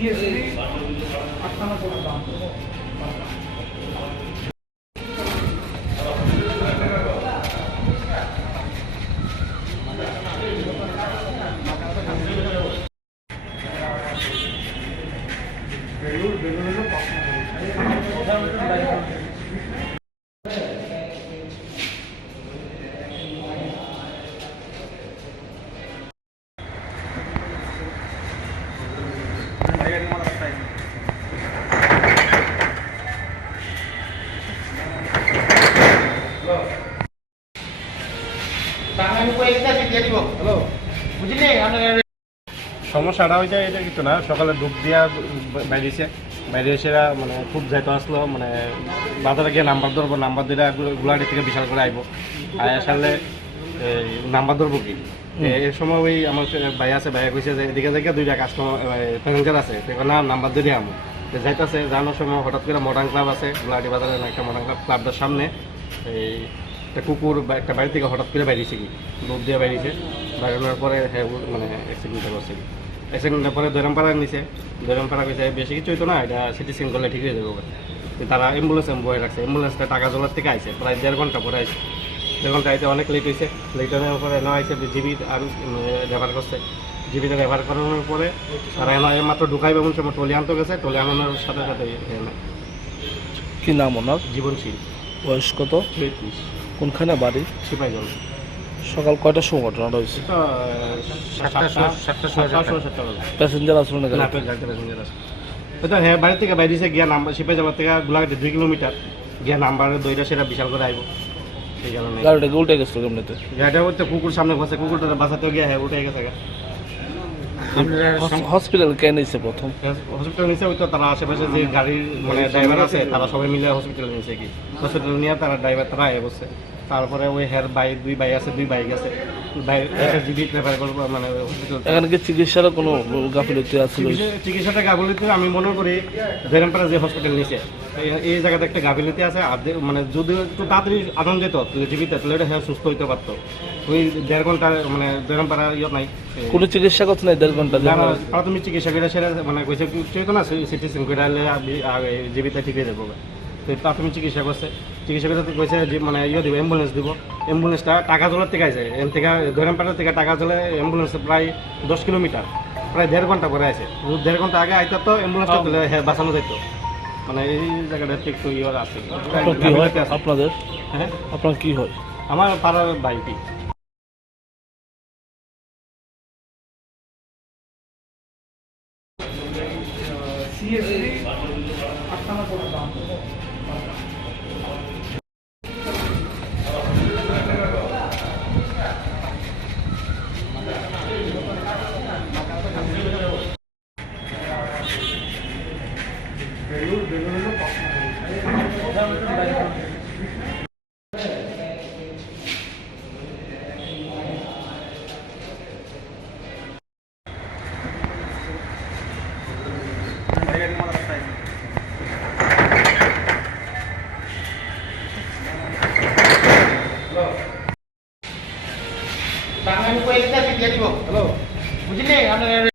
CSC పట్టణ ಬೆಂಗಳೂರು ಬೆಂಗಳೂರು সমস্যাটা হয়েছে এটা কিছু না, সকালে ডুব দিয়া বাইরেছে বাইরে এসে মানে খুব যেত আসলো মানে বাজারে গিয়ে নাম্বার ধরবো নাম্বার দিলে গুলাহাটি থেকে বিশাল করে আইব। আর আসলে নাম্বার ধরবো কি এই সময় ওই আমার ভাই আছে ভাইয়া কইছে যে এদিকে থেকে দুইটা কাস্টমার প্যাসেঞ্জার আছে। না নাম্বার দিয়ে আমো যাইতেছে জানার সময় হঠাৎ করে মডার্ন ক্লাব আছে গুলাহাটি বাজারে একটা মডার্ন ক্লাব ক্লাবটার সামনে। এই একটা কুকুর বা একটা বাড়ি থেকে হঠাৎ করে বাইরেছে কি দুধ দিয়ে বাইরেছে। বাইরানোর পরে হ্যাঁ মানে অ্যাক্সিডেন্টটা করছে কি। অ্যাক্সিডেন্টের পরে দৈরামপাড়া নিছে। দৈরামপাড়া কইছে বেশি কিছু হইতো না এটা সিটি স্ক্যান করলে ঠিক হয়ে যাবে তারা অ্যাম্বুলেন্স বয়ে রাখছে। অ্যাম্বুলেন্সটা টাকা জলার থেকে আইছে প্রায় দেড় ঘণ্টা পরে আইছে। ঘণ্টা আইতে অনেক লেট হয়েছে। লেট হওয়ার পরে এনে আইছে জিবি আর ব্যবহার করছে। জিবিতে ব্যবহার করানোর পরে তারা এনে মাত্র ঢুকাইবে এমন সময় টলি আনতে গেছে টলি আনানোর সাথে সাথে কি নাম ওনার? জীবনশীল বয়স কত? কোনখানে বাড়ি? জল সকাল কয়টার সময় ঘটনাটা হয়েছে প্যাসেঞ্জার আসলো না না গাড়িতে? পেয়ে গাড়িতে প্যাসেঞ্জার হ্যাঁ বাড়ি থেকে বাইরেছে গিয়া নাম্বার শিপে যাবার থেকে গোলাঘাটে দুই কিলোমিটার গিয়া নাম্বারে দইটা সেটা বিশাল করে আইব। সেই কারণে গাড়িটা উল্টে গেছিল কেমনিতে গাড়িটা বলতে কুকুর সামনে বসে কুকুরটা বাঁচাতে গিয়ে হ্যাঁ উঠে গেছে হসপিটাল কে নিয়েছে প্রথম? হসপিটাল নিয়েছে ওই তো তারা আশেপাশে যে গাড়ির মানে ড্রাইভার আছে তারা সবাই মিলে হসপিটাল নিয়েছে কি হসপিটাল নিয়ে তারা ড্রাইভার তারা বসে। তারপরে ওই হের বাইক দুই বাইক আছে দুই বাইক আছে বাইক জিবি প্রেফার করব মানে হসপিটাল। এখানে কি চিকিৎসারও কোনো গাফিলতি আছে চিকিৎসা- চিকিৎসাটা গাফিলতি আমি মনে করি যে হসপিটাল এই- এই জায়গাতে একটা গাফিলতি আছে মানে যদি একটু তাড়াতাড়ি আদান যেত জীবিত তাহলে এটা হ্যাঁ সুস্থ হইতে পারতো। ওই দেড় ঘণ্টা মানে ইয়ে নাই। কোনো চিকিৎসা দেড় ঘণ্টা প্রাথমিক চিকিৎসা করে সেটা মানে কইছে কিছু হইতো না সিটি স্ক্যান করে আনলে আবি- আগে জীবিত ঠিক হয়ে যাব। প্রাথমিক চিকিৎসা করছে। চিকিৎসকের সাথে কইছে যে মানে ইয়ে দিব অ্যাম্বুলেন্স দিব। অ্যাম্বুলেন্সটা টাকা জলের থেকে আছে এম থেকে ধরেমপাড়া থেকে টাকা জলে অ্যাম্বুলেন্স প্রায় দশ কিলোমিটার প্রায় দেড় ঘণ্টা পরে আছে দেড় ঘণ্টা আগে আইতা তো অ্যাম্বুলেন্সটা বাঁচানো যেত মানে এই জায়গাটা একটু ইয়ে আছে। হ্যাঁ? আপনাদের? হ্যাঁ? আপনার কী হয়? আমার পাড়ার বাইকই সিএসডি আটখানা করে দাম tangan kue kita sih dia juga halo begini